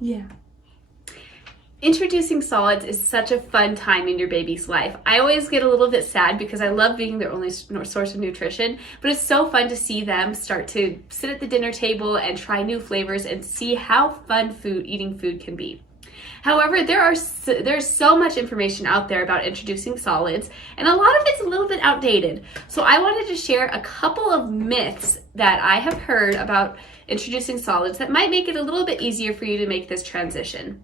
Yeah. Introducing solids is such a fun time in your baby's life. I always get a little bit sad because I love being their only source of nutrition, but it's so fun to see them start to sit at the dinner table and try new flavors and see how fun eating food can be. However, there's so much information out there about introducing solids, and a lot of it's a little bit outdated. So I wanted to share a couple of myths that I have heard about introducing solids that might make it a little bit easier for you to make this transition.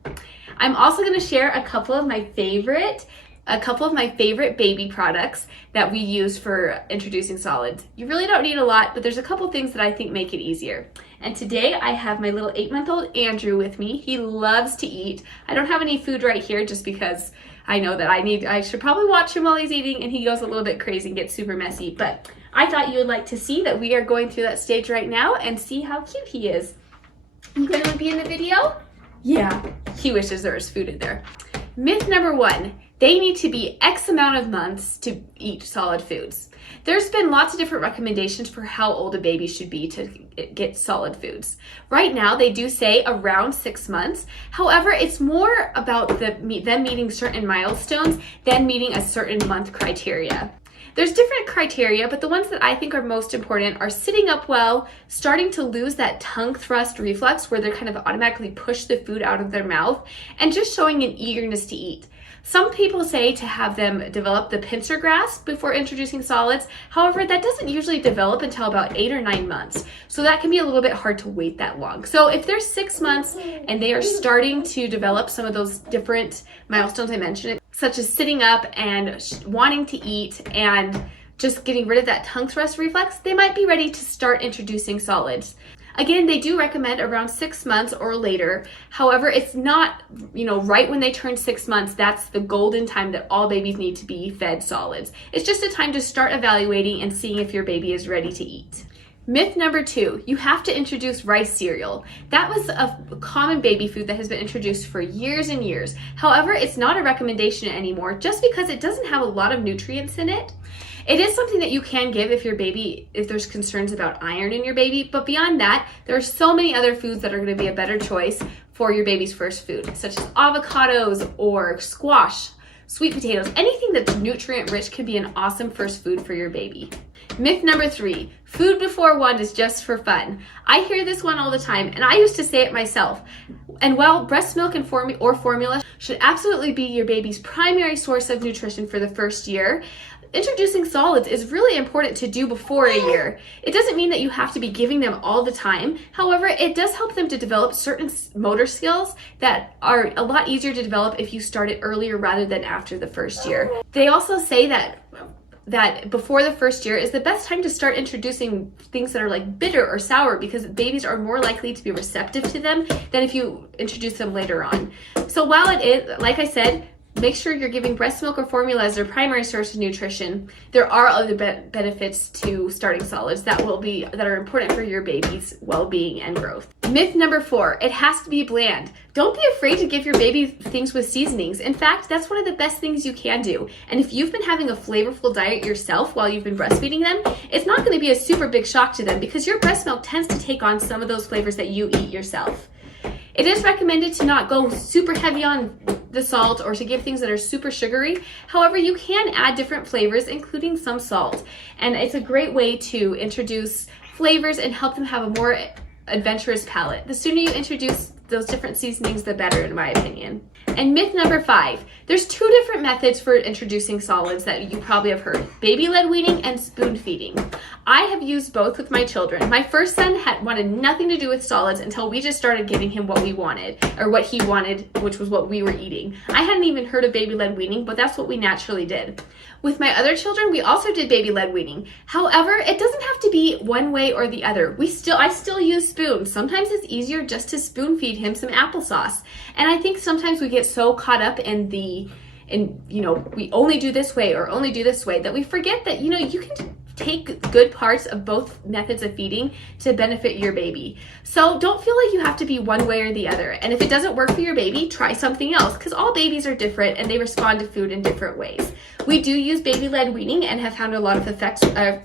I'm also going to share a couple of my favorite baby products that we use for introducing solids. You really don't need a lot, but there's a couple things that I think make it easier. And today I have my little 8-month-old Andrew with me. He loves to eat. I don't have any food right here just because I know that I should probably watch him while he's eating, and he goes a little bit crazy and gets super messy. But I thought you would like to see that we are going through that stage right now and see how cute he is. You going to be in the video? Yeah. He wishes there was food in there. Myth number 1, they need to be X amount of months to eat solid foods. There's been lots of different recommendations for how old a baby should be to get solid foods. Right now, they do say around 6 months. However, it's more about them meeting certain milestones than meeting a certain month criteria. There's different criteria, but the ones that I think are most important are sitting up well, starting to lose that tongue thrust reflex where they kind of automatically push the food out of their mouth, and just showing an eagerness to eat. Some people say to have them develop the pincer grasp before introducing solids. However, that doesn't usually develop until about 8 or 9 months. So that can be a little bit hard to wait that long. So if they're 6 months and they are starting to develop some of those different milestones I mentioned, such as sitting up and wanting to eat and just getting rid of that tongue thrust reflex, they might be ready to start introducing solids. Again, they do recommend around 6 months or later. However, it's not, right when they turn 6 months, that's the golden time that all babies need to be fed solids. It's just a time to start evaluating and seeing if your baby is ready to eat. Myth number 2, you have to introduce rice cereal. That was a common baby food that has been introduced for years and years. However, it's not a recommendation anymore just because it doesn't have a lot of nutrients in it. It is something that you can give if there's concerns about iron in your baby, but beyond that, there are so many other foods that are going to be a better choice for your baby's first food, such as avocados or squash, sweet potatoes. Anything that's nutrient rich can be an awesome first food for your baby. Myth number 3, food before 1 is just for fun. I hear this one all the time, and I used to say it myself. And while breast milk and formula should absolutely be your baby's primary source of nutrition for the first year, introducing solids is really important to do before a year. It doesn't mean that you have to be giving them all the time. However, it does help them to develop certain motor skills that are a lot easier to develop if you start it earlier rather than after the first year. They also say that before the first year is the best time to start introducing things that are like bitter or sour, because babies are more likely to be receptive to them than if you introduce them later on. So while it is, like I said, make sure you're giving breast milk or formula as their primary source of nutrition, there are other benefits to starting solids that are important for your baby's well-being and growth. Myth number 4, it has to be bland. Don't be afraid to give your baby things with seasonings. In fact, that's one of the best things you can do. And if you've been having a flavorful diet yourself while you've been breastfeeding them, it's not going to be a super big shock to them because your breast milk tends to take on some of those flavors that you eat yourself. It is recommended to not go super heavy on the salt or to give things that are super sugary. However, you can add different flavors, including some salt. And it's a great way to introduce flavors and help them have a more adventurous palate. The sooner you introduce those different seasonings, the better, in my opinion. And myth number 5, there's 2 different methods for introducing solids that you probably have heard: baby-led weaning and spoon feeding. I have used both with my children. My first son wanted nothing to do with solids until we just started giving him what we wanted, or what he wanted, which was what we were eating. I hadn't even heard of baby-led weaning, but that's what we naturally did. With my other children, we also did baby-led weaning. However, it doesn't have to be one way or the other. I still use spoons. Sometimes it's easier just to spoon feed him some applesauce. And I think sometimes we get so caught up in we only do this way or only do this way that we forget that, you can take good parts of both methods of feeding to benefit your baby. So don't feel like you have to be one way or the other. And if it doesn't work for your baby, try something else, because all babies are different and they respond to food in different ways. We do use baby-led weaning and have found a lot of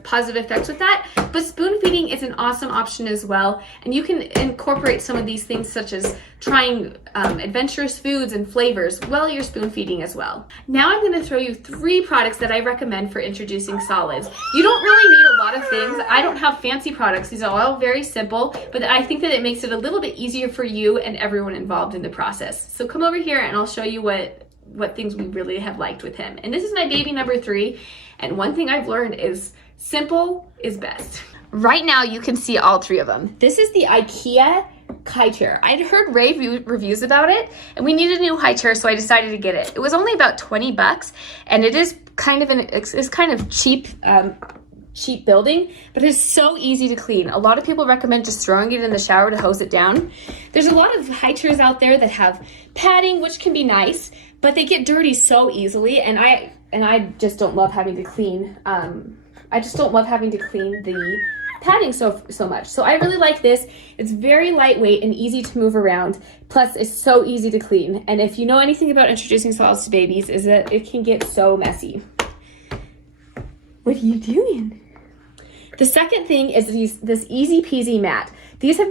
positive effects with that, but spoon feeding is an awesome option as well. And you can incorporate some of these things such as trying adventurous foods and flavors while you're spoon feeding as well. Now I'm going to throw you 3 products that I recommend for introducing solids. You don't really need a lot of things. I don't have fancy products. These are all very simple, but I think that it makes it a little bit easier for you and everyone involved in the process. So come over here and I'll show you what things we really have liked with him. And this is my baby number 3. And one thing I've learned is simple is best. Right now you can see all 3 of them. This is the IKEA high chair. I'd heard rave reviews about it and we needed a new high chair, so I decided to get it. It was only about 20 bucks and it is kind of cheap building, but it's so easy to clean. A lot of people recommend just throwing it in the shower to hose it down. There's a lot of high chairs out there that have padding, which can be nice, but they get dirty so easily, and I just don't love having to clean. I just don't love having to clean the padding so much. So I really like this. It's very lightweight and easy to move around. Plus, it's so easy to clean. And if you know anything about introducing solids to babies, is that it can get so messy. What are you doing? The second thing is this Easy-Peasy Mat. These have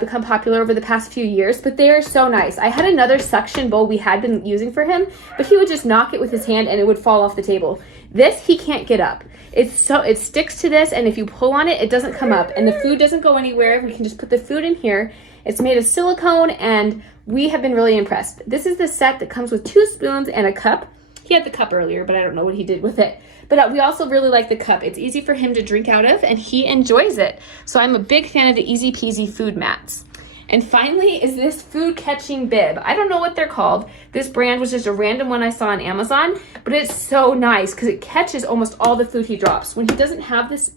become popular over the past few years, but they are so nice. I had another suction bowl we had been using for him, but he would just knock it with his hand and it would fall off the table. This, he can't get up. It sticks to this, and if you pull on it, it doesn't come up, and the food doesn't go anywhere. We can just put the food in here. It's made of silicone, and we have been really impressed. This is the set that comes with 2 spoons and a cup. He had the cup earlier, but I don't know what he did with it. But we also really like the cup. It's easy for him to drink out of, and he enjoys it. So I'm a big fan of the Easy-Peasy food mats. And finally is this food catching bib. I don't know what they're called. This brand was just a random one I saw on Amazon, but it's so nice because it catches almost all the food he drops. When he doesn't have this,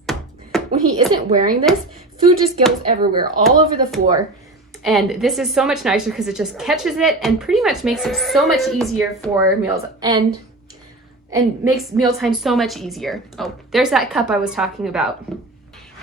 when he isn't wearing this, food just goes everywhere, all over the floor. And this is so much nicer because it just catches it and pretty much makes it so much easier for meals and makes mealtime so much easier. Oh, there's that cup I was talking about.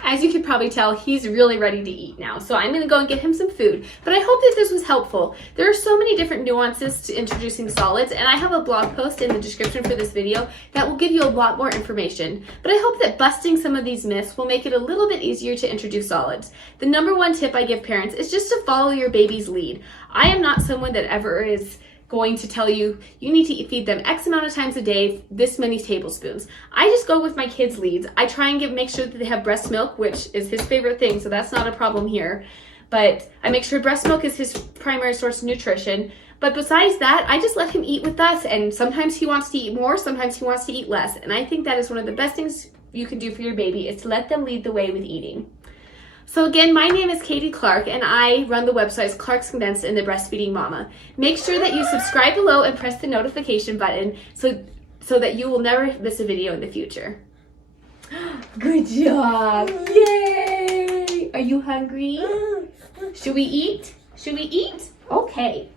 As you can probably tell, he's really ready to eat now. So I'm gonna go and get him some food. But I hope that this was helpful. There are so many different nuances to introducing solids, and I have a blog post in the description for this video that will give you a lot more information. But I hope that busting some of these myths will make it a little bit easier to introduce solids. The number 1 tip I give parents is just to follow your baby's lead. I am not someone that ever is going to tell you, you need to feed them X amount of times a day, this many tablespoons. I just go with my kids' leads. I try and make sure that they have breast milk, which is his favorite thing, so that's not a problem here. But I make sure breast milk is his primary source of nutrition. But besides that, I just let him eat with us, and sometimes he wants to eat more, sometimes he wants to eat less. And I think that is one of the best things you can do for your baby, is to let them lead the way with eating. So again, my name is Katie Clark, and I run the websites Clark's Condensed and the Breastfeeding Mama. Make sure that you subscribe below and press the notification button so that you will never miss a video in the future. Good job! Yay! Are you hungry? Should we eat? Should we eat? Okay.